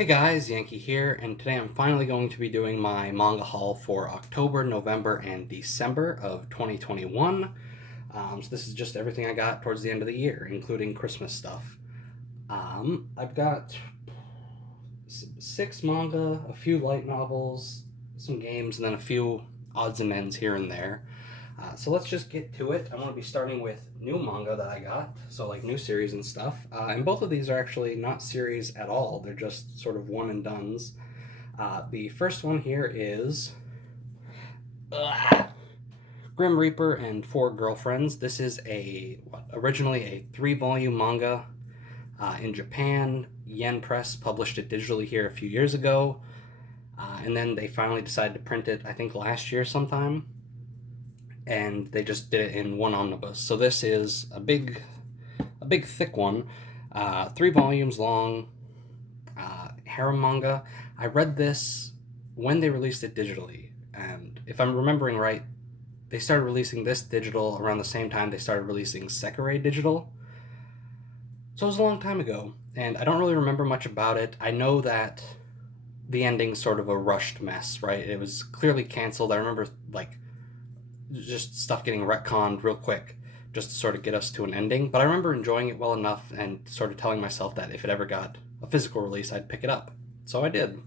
Hey guys, Yankee here, and today I'm finally going to be doing my manga haul for October, November, and December of 2021. So this is just everything I got towards the end of the year, including Christmas stuff. I've got six manga, a few light novels, some games, and then a few odds and ends here and there. So let's just get to it. I'm going to be starting with new manga that I got, so like new series and stuff. And both of these are actually not series at all, they're just sort of one and dones. The first one here is Grim Reaper and Four Girlfriends. This is originally a 3-volume manga in Japan. Yen Press published it digitally here a few years ago, and then they finally decided to print it, I think last year sometime, and they just did it in one omnibus. So this is a big thick one, 3 volumes long, harem manga. I read this when they released it digitally, and if I'm remembering right, they started releasing this digital around the same time they started releasing Sekirei digital. So it was a long time ago, and I don't really remember much about it. I know that the ending's sort of a rushed mess, right? It was clearly canceled. I remember like just stuff getting retconned real quick just to sort of get us to an ending. But I remember enjoying it well enough and sort of telling myself that if it ever got a physical release, I'd pick it up. So I did.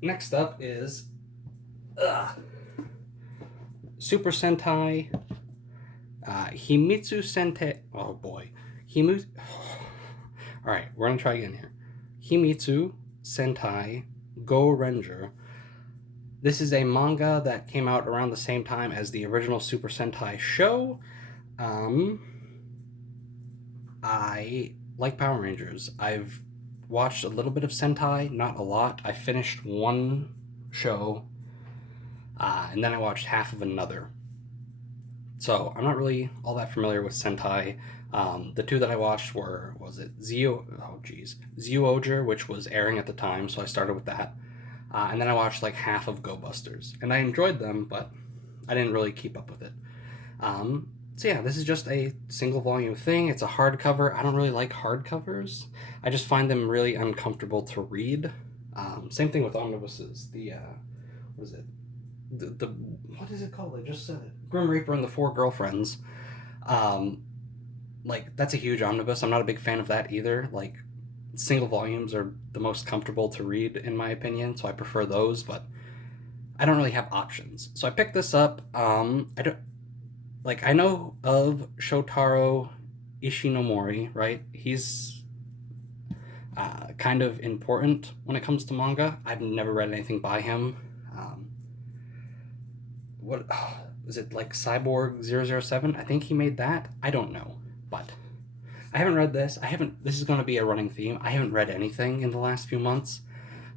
Next up is Super Sentai Himitsu Sentai. Oh boy. Himitsu. Alright, we're gonna try again here. Himitsu Sentai Go Ranger. This is a manga that came out around the same time as the original Super Sentai show. I like Power Rangers. I've watched a little bit of Sentai, not a lot. I finished one show, and then I watched half of another. So I'm not really all that familiar with Sentai. The two that I watched was it Zyuohger, which was airing at the time, so I started with that. And then I watched like half of Go Busters, and I enjoyed them, but I didn't really keep up with it. So yeah, this is just a single volume thing. It's a hardcover. I don't really like hardcovers. I just find them really uncomfortable to read. Same thing with omnibuses. What is it? The what is it called? I just said it. Grim Reaper and the Four Girlfriends. Like that's a huge omnibus. I'm not a big fan of that either. Like single volumes are the most comfortable to read in my opinion, so I prefer those, but I don't really have options. So I picked this up. I know of Shotaro Ishinomori, right? He's kind of important when it comes to manga. I've never read anything by him. What is it, like Cyborg 007? I think he made that. I don't know, but I haven't read this. This is going to be a running theme. I haven't read anything in the last few months,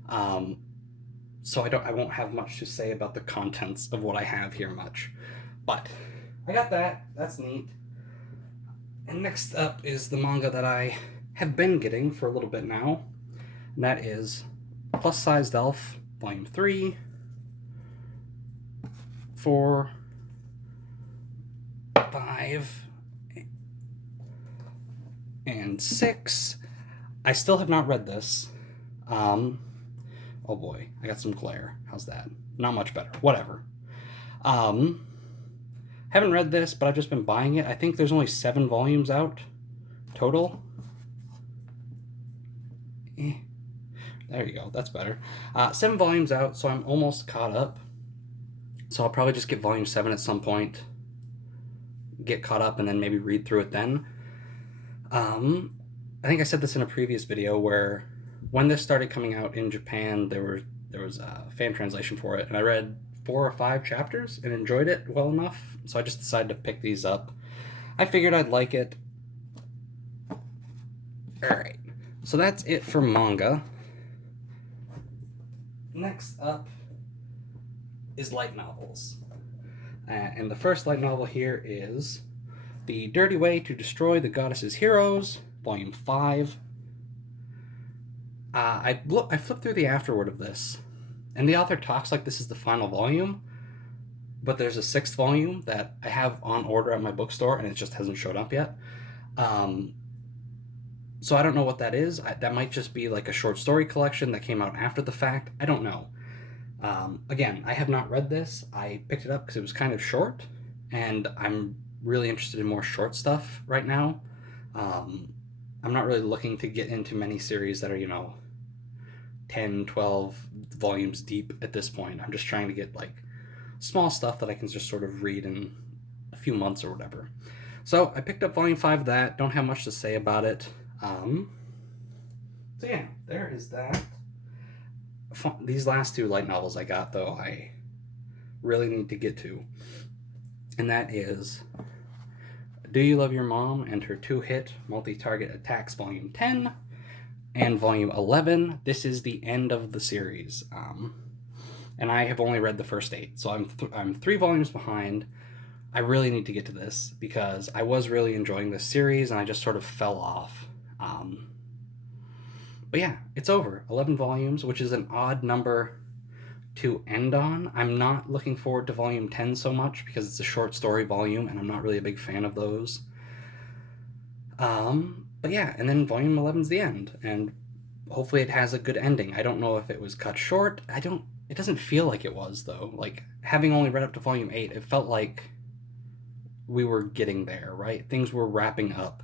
so I won't have much to say about the contents of what I have here much. But I got that. That's neat. And next up is the manga that I have been getting for a little bit now, and that is Plus Sized Elf Volume 3, 4, 5, and 6. I still have not read this. Oh boy, I got some glare. How's that? Not much better. Whatever. Haven't read this, but I've just been buying it. I think there's only 7 volumes out total. There you go. That's better. 7 volumes out, so I'm almost caught up. So I'll probably just get volume 7 at some point, get caught up, and then maybe read through it then. I think I said this in a previous video where when this started coming out in Japan, there was a fan translation for it, and I read 4 or 5 chapters and enjoyed it well enough, so I just decided to pick these up. I figured I'd like it. Alright, so that's it for manga. Next up is light novels. And the first light novel here is The Dirty Way to Destroy the Goddess's Heroes, Volume 5. I flipped through the afterword of this, and the author talks like this is the final volume, but there's a 6th volume that I have on order at my bookstore, and it just hasn't showed up yet. So I don't know what that is. That might just be like a short story collection that came out after the fact. I don't know. Again, I have not read this. I picked it up because it was kind of short, and I'm really interested in more short stuff right now. Um, I'm not really looking to get into many series that are, 10, 12 volumes deep at this point. I'm just trying to get like small stuff that I can just sort of read in a few months or whatever. So I picked up volume 5 of that. Don't have much to say about it. So yeah, there is that. These last two light novels I got, though, I really need to get to. And that is Do You Love Your Mom and Her Two-Hit Multi-Target Attacks Volume 10 and Volume 11. This is the end of the series. And I have only read the first 8, so I'm 3 volumes behind. I really need to get to this because I was really enjoying this series and I just sort of fell off. But yeah, it's over. 11 volumes, which is an odd number to end on. I'm not looking forward to volume 10 so much because it's a short story volume and I'm not really a big fan of those. But yeah, and then volume 11 is the end, and hopefully it has a good ending. I don't know if it was cut short. It doesn't feel like it was, though. Like, having only read up to volume 8, it felt like we were getting there, right? Things were wrapping up.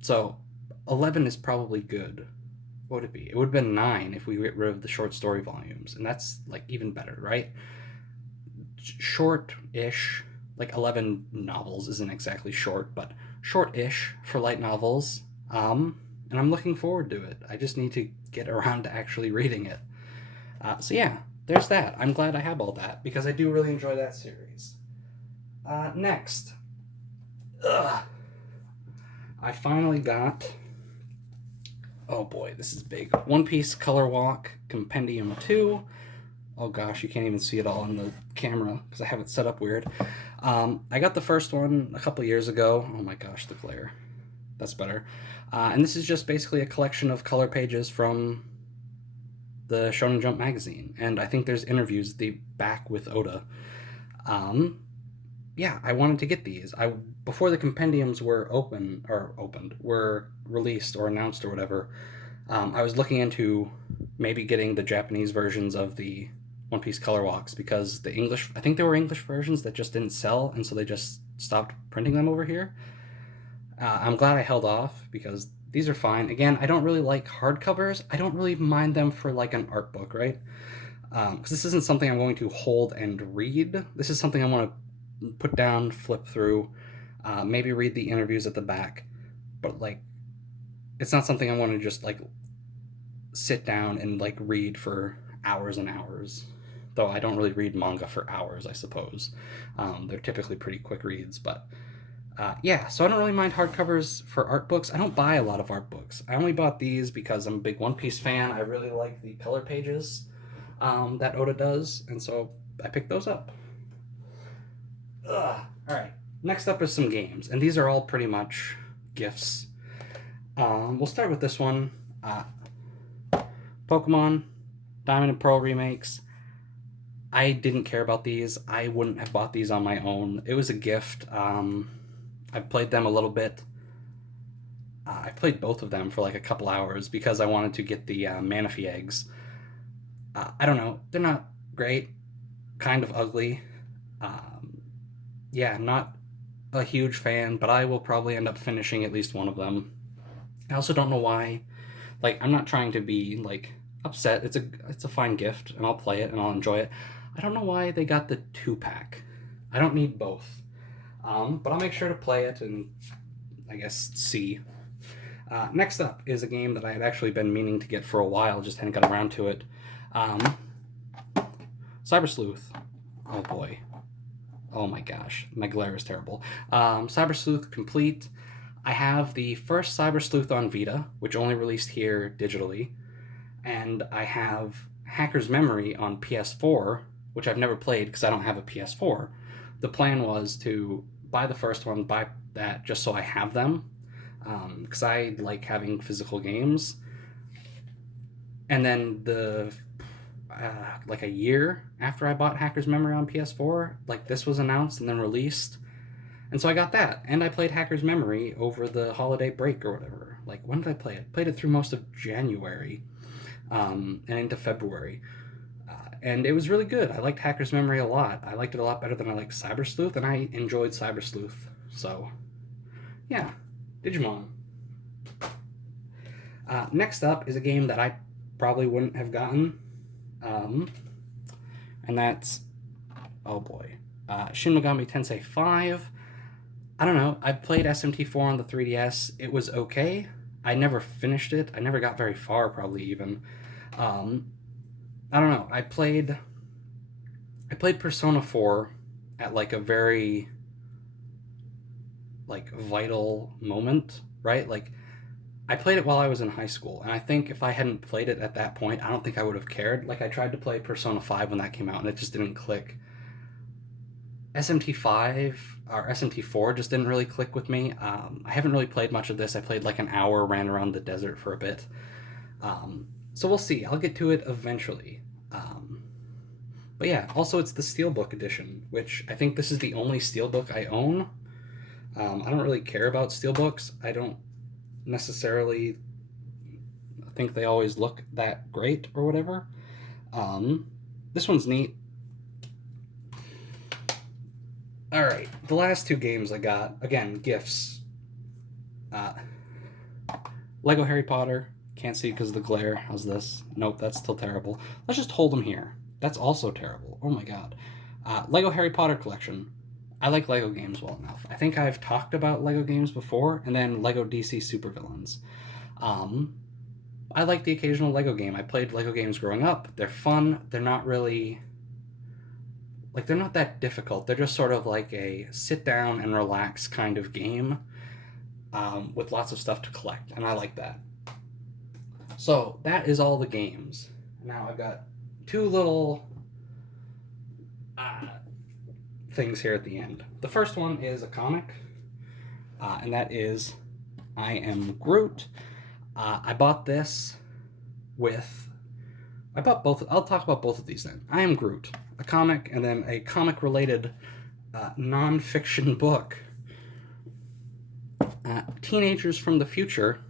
So 11 is probably good. What would it be? It would have been 9 if we get rid of the short story volumes, and that's like even better, right? Short-ish, like 11 novels isn't exactly short, but short-ish for light novels. And I'm looking forward to it. I just need to get around to actually reading it. So yeah, there's that. I'm glad I have all that because I do really enjoy that series. Next, I finally got. Oh boy, this is big. One Piece Color Walk Compendium 2. Oh gosh, you can't even see it all on the camera because I have it set up weird. I got the first one a couple years ago. Oh my gosh, the glare. That's better. And this is just basically a collection of color pages from the Shonen Jump magazine. And I think there's interviews at the back with Oda. Yeah, I wanted to get these. Before the compendiums were were released or announced or whatever, I was looking into maybe getting the Japanese versions of the One Piece Color Walks because I think there were English versions that just didn't sell, and so they just stopped printing them over here. I'm glad I held off because these are fine. Again, I don't really like hardcovers. I don't really mind them for like an art book, right? Because this isn't something I'm going to hold and read. This is something I want to put down, flip through, maybe read the interviews at the back. But like, it's not something I want to just like sit down and like read for hours and hours. Though I don't really read manga for hours, I suppose. They're typically pretty quick reads, but yeah, so I don't really mind hardcovers for art books. I don't buy a lot of art books. I only bought these because I'm a big One Piece fan. I really like the color pages that Oda does, and so I picked those up. All right, next up is some games, and these are all pretty much gifts. We'll start with this one. Pokemon Diamond and Pearl remakes. I didn't care about these. I wouldn't have bought these on my own. It was a gift. I've played them a little bit. I played both of them for like a couple hours because I wanted to get the Manaphy eggs. I don't know. They're not great. Kind of ugly. Yeah, not a huge fan, but I will probably end up finishing at least one of them. I also don't know why. Like, I'm not trying to be like upset. It's a fine gift, and I'll play it and I'll enjoy it. I don't know why they got the 2-pack. I don't need both. But I'll make sure to play it and, I guess, see. Next up is a game that I had actually been meaning to get for a while, just hadn't got around to it. Cyber Sleuth. Oh boy. Oh my gosh. My glare is terrible. Cyber Sleuth Complete. I have the first Cyber Sleuth on Vita, which only released here digitally. And I have Hacker's Memory on PS4, which I've never played because I don't have a PS4. The plan was to buy the first one, buy that just so I have them, because I like having physical games. And then like a year after I bought Hacker's Memory on PS4, like this was announced and then released. And so I got that, and I played Hacker's Memory over the holiday break or whatever. like, when did I play it? Played it through most of January, and into February. And it was really good. I liked Hacker's Memory a lot. I liked it a lot better than I liked Cyber Sleuth, and I enjoyed Cyber Sleuth. So, yeah, Digimon. Next up is a game that I probably wouldn't have gotten, and that's, oh boy, Shin Megami Tensei 5. I don't know, I played SMT4 on the 3DS. It was okay. I never finished it. I never got very far, probably even. I don't know. I played Persona 4 at like a very like vital moment, right? Like, I played it while I was in high school, and I think if I hadn't played it at that point, I don't think I would have cared. Like, I tried to play Persona 5 when that came out, and it just didn't click. SMT5 or SMT4 just didn't really click with me. I haven't really played much of this. I played like an hour, ran around the desert for a bit. So we'll see. I'll get to it eventually. But yeah, also it's the Steelbook edition, which I think this is the only Steelbook I own. I don't really care about Steelbooks. I don't necessarily think they always look that great or whatever. This one's neat. Alright, the last two games I got, again, gifts. Lego Harry Potter. Can't see because of the glare. How's this? Nope, that's still terrible. Let's just hold them here. That's also terrible. Oh my god. Lego Harry Potter collection. I like Lego games well enough. I think I've talked about Lego games before, and then Lego DC Supervillains. I like the occasional Lego game. I played Lego games growing up. They're fun. They're not really... like, they're not that difficult. They're just sort of like a sit down and relax kind of game, with lots of stuff to collect, and I like that. So, that is all the games. Now I've got two little things here at the end. The first one is a comic, and that is I Am Groot. I bought this with... I bought both... I'll talk about both of these then. I Am Groot, a comic, and then a comic-related non-fiction book. Teenagers from the Future,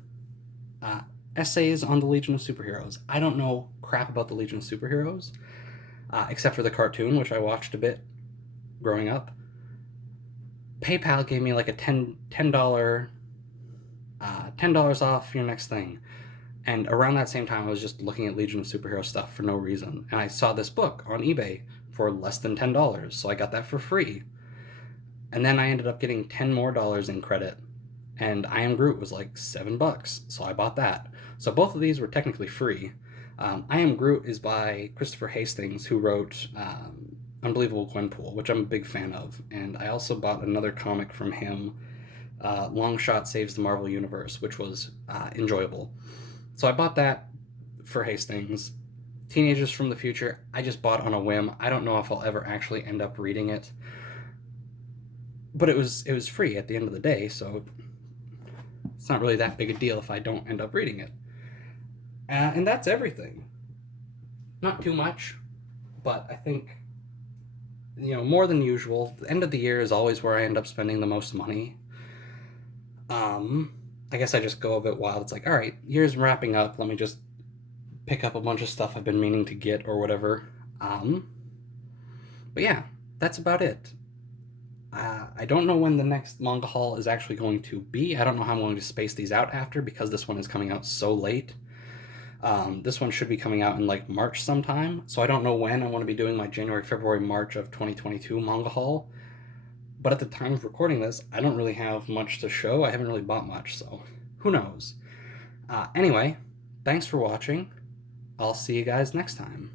Essays on the Legion of Superheroes. I don't know crap about the Legion of Superheroes, except for the cartoon, which I watched a bit growing up. PayPal gave me like a $10 off your next thing. And around that same time, I was just looking at Legion of Superhero stuff for no reason. And I saw this book on eBay for less than $10, so I got that for free. And then I ended up getting $10 more in credit. And I Am Groot was like $7, so I bought that. So both of these were technically free. I Am Groot is by Christopher Hastings, who wrote Unbelievable Gwenpool, which I'm a big fan of. And I also bought another comic from him, Long Shot Saves the Marvel Universe, which was enjoyable. So I bought that for Hastings. Teenagers from the Future, I just bought on a whim. I don't know if I'll ever actually end up reading it. But it was free at the end of the day, so it's not really that big a deal if I don't end up reading it. And that's everything. Not too much, but I think, more than usual. The end of the year is always where I end up spending the most money. I guess I just go a bit wild. It's like, all right, year's wrapping up. Let me just pick up a bunch of stuff I've been meaning to get or whatever. But yeah, that's about it. I don't know when the next manga haul is actually going to be. I don't know how I'm going to space these out after, because this one is coming out so late. This one should be coming out in like March sometime, so I don't know when I want to be doing my January, February, March of 2022 manga haul. But at the time of recording this, I don't really have much to show. I haven't really bought much, so who knows. Anyway, thanks for watching. I'll see you guys next time.